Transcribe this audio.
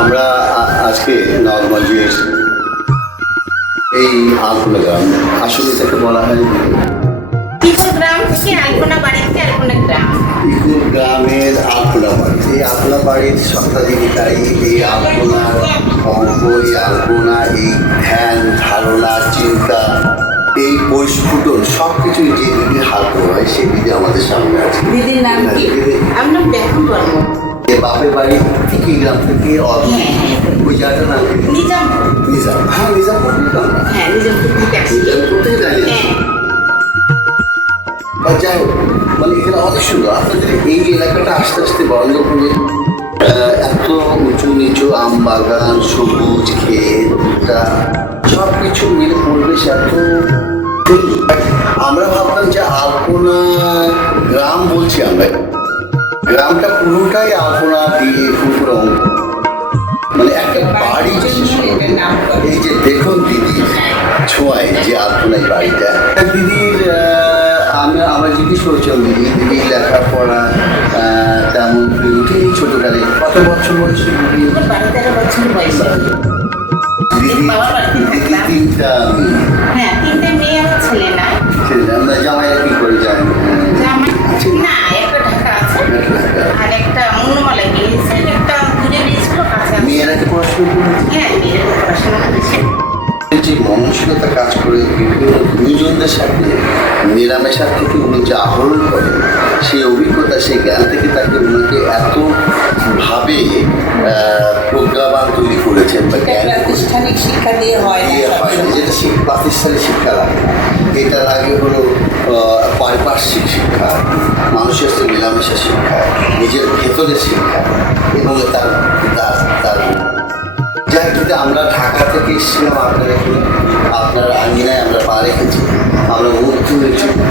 আমরা আজকে নবগঞ্জের এই আলপনা গ্রাম, আসলে এটাকে বলা হয় ইকুর গ্রাম থেকে আলপনা বাড়িতে আলপনা গ্রাম। ইকুর গ্রামের আলপনা বাড়ি। এই আলপনা বাড়ির সত্ত্বাধিকারী এই আলপনার অঙ্ক, এই আলপনা, এই ধ্যান ধারণা চিন্তা, এই পরিস্ফুটন সব কিছুই যে দিদির হাত হয় সেই দিদি আমাদের সামনে আছে। দিদির নাম কি? আমার নাম ব্যাকুল বর্ম। বাপের বাড়ি থেকে গ্রাম থেকে ওই জায়গাটার নাম কি? নিজামপুর। নিজাম। হ্যাঁ, নিজামপুর। হ্যাঁ, নিজামপুর থেকে আসছি। নিজামপুর থেকে দাঁড়িয়ে হ্যাঁ, বা যাই হোক, মানে এখানে অনেক সুন্দর। আপনাদের এই এলাকাটা আস্তে আস্তে বন্ধ করে এত উঁচু নিচু আম বাগান, সবুজ ক্ষেত, সব কিছু মিলে পরিবেশ এত সুন্দর। আমরা ভাবতাম যে আলপনা গ্রাম বলছি আমরা, গ্রামটা পুরোটাই আলপনা দিয়ে পুরো অঙ্ক, মানে একটা বাড়ি এই যে দেখুন দিদির ছোঁয়ায় যে আলপনায় বাড়িটা, দিদির আমরা জিজ্ঞেস করছিলাম দিদির লেখাপড়া তেমন হয়ে উঠেই ছোটকালে। কত বছর বয়সে দিদি? 12-13 বছর বয়স। দিদি তিনটা হ্যাঁ, 3টে মেয়ে আর ছেলে না। আমরা জামাইরা কি করে যায়? না, একটা ঢাকা আছে আর একটা অন্যমালায় গিয়েছে, একটা দূরে গিয়েছিল, কাছে আছে। মেয়েরা কি পড়াশোনা করেছে? হ্যাঁ, মেয়েরা পড়াশোনা করেছে। যে মননশীলতা কাজ করে বিভিন্ন গুরুজনদের সাথে মেলামেশার থেকে উনি যে আহরণ করেন, সেই অভিজ্ঞতা, সেই জ্ঞান থেকে তাকে উনাকে এতভাবে প্রজ্ঞাবান তৈরি করেছেন বা জ্ঞান প্রাতিষ্ঠানিক শিক্ষা দিয়ে হয় না, যেটা প্রাতিষ্ঠানিক শিক্ষা লাগে। এটা লাগে হলো পারিপার্শ্বিক শিক্ষা, মানুষের সাথে মেলামেশার শিক্ষা, নিজের ভেতরের শিক্ষা এবং তার তার তার যাই যদি আমরা ঢাকা থেকে এসেছিলাম আপনার এখানে, আপনার আঙ্গিনায় আমরা পা রেখেছি, আমরা মুগ্ধ হয়েছি।